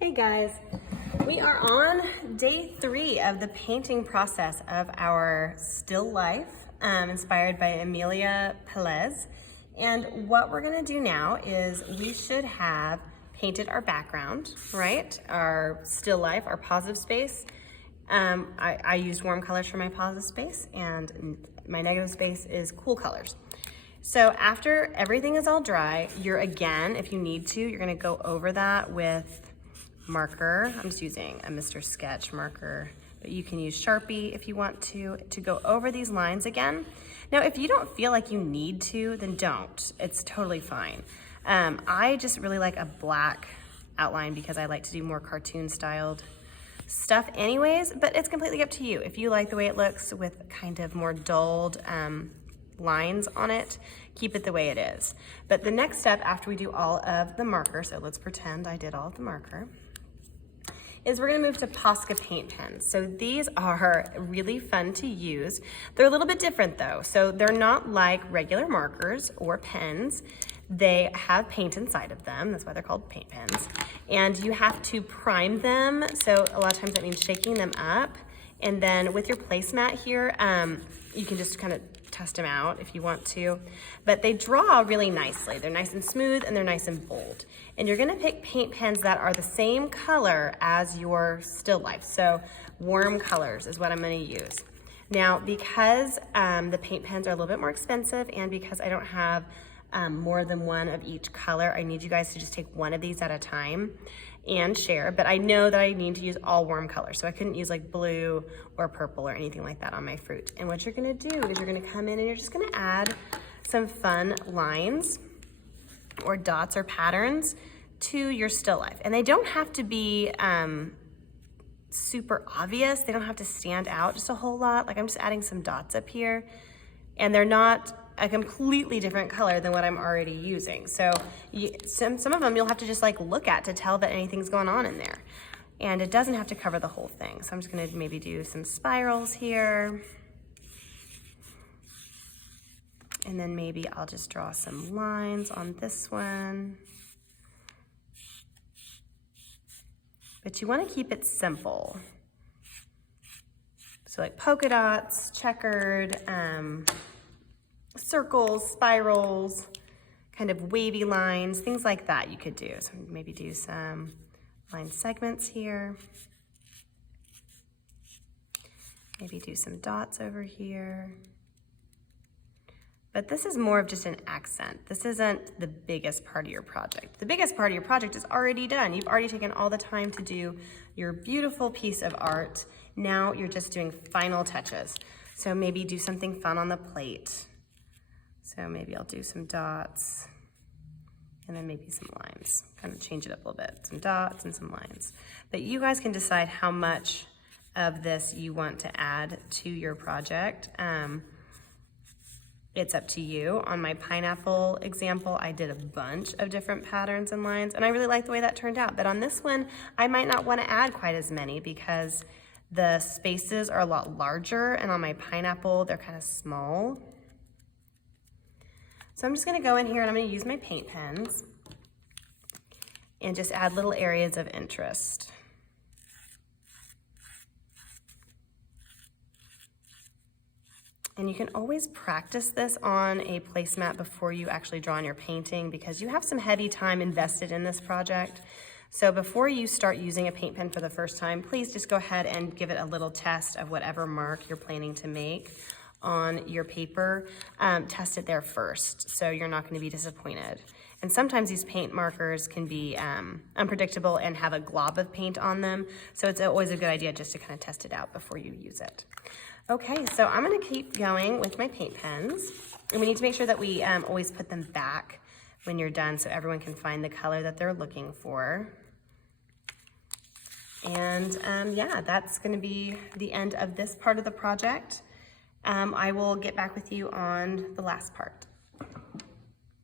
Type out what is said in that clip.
Hey guys, we are on day 3 of the painting process of our still life, inspired by Amelia Pelez. And what we're gonna do now is we should have painted our background, right? Our still life, our positive space. I used warm colors for my positive space, and my negative space is cool colors. So after everything is all dry, again, if you need to, you're gonna go over that with marker. I'm just using a Mr. Sketch marker, but you can use Sharpie if you want to go over these lines again. Now, if you don't feel like you need to, then don't. It's totally fine. I just really like a black outline because I like to do more cartoon styled stuff anyways, but it's completely up to you. If you like the way it looks with kind of more dulled lines on it, keep it the way it is. But the next step after we do all of the marker, so let's pretend I did all of the marker, is we're gonna move to Posca paint pens. So these are really fun to use. They're a little bit different though. So they're not like regular markers or pens. They have paint inside of them. That's why they're called paint pens. And you have to prime them. So a lot of times that means shaking them up. And then with your placemat here, you can just kind of test them out if you want to, but they draw really nicely. They're nice and smooth and they're nice and bold. And you're gonna pick paint pens that are the same color as your still life. So warm colors is what I'm gonna use. Now, because the paint pens are a little bit more expensive and because I don't have more than one of each color, I need you guys to just take one of these at a time and share, but I know that I need to use all warm colors, so I couldn't use like blue or purple or anything like that on my fruit. And what you're gonna do is you're gonna come in and you're just gonna add some fun lines or dots or patterns to your still life. And they don't have to be super obvious. They don't have to stand out just a whole lot. Like I'm just adding some dots up here, and they're not a completely different color than what I'm already using. So some of them you'll have to just like look at to tell that anything's going on in there. And it doesn't have to cover the whole thing. So I'm just gonna maybe do some spirals here. And then maybe I'll just draw some lines on this one. But you wanna keep it simple. So like polka dots, checkered, circles, spirals, kind of wavy lines, things like that you could do. So maybe do some line segments here. Maybe do some dots over here. But this is more of just an accent. This isn't the biggest part of your project. The biggest part of your project is already done. You've already taken all the time to do your beautiful piece of art. Now you're just doing final touches. So maybe do something fun on the plate. So maybe I'll do some dots and then maybe some lines. Kind of change it up a little bit. Some dots and some lines. But you guys can decide how much of this you want to add to your project. It's up to you. On my pineapple example, I did a bunch of different patterns and lines, and I really like the way that turned out. But on this one, I might not want to add quite as many because the spaces are a lot larger, and on my pineapple, they're kind of small. So I'm just gonna go in here and I'm gonna use my paint pens and just add little areas of interest. And you can always practice this on a placemat before you actually draw on your painting because you have some heavy time invested in this project. So before you start using a paint pen for the first time, please just go ahead and give it a little test of whatever mark you're planning to make on your paper. Test it there first, so you're not gonna be disappointed. And sometimes these paint markers can be unpredictable and have a glob of paint on them, so it's always a good idea just to kind of test it out before you use it. Okay, so I'm gonna keep going with my paint pens, and we need to make sure that we always put them back when you're done so everyone can find the color that they're looking for. And yeah, that's gonna be the end of this part of the project. I will get back with you on the last part.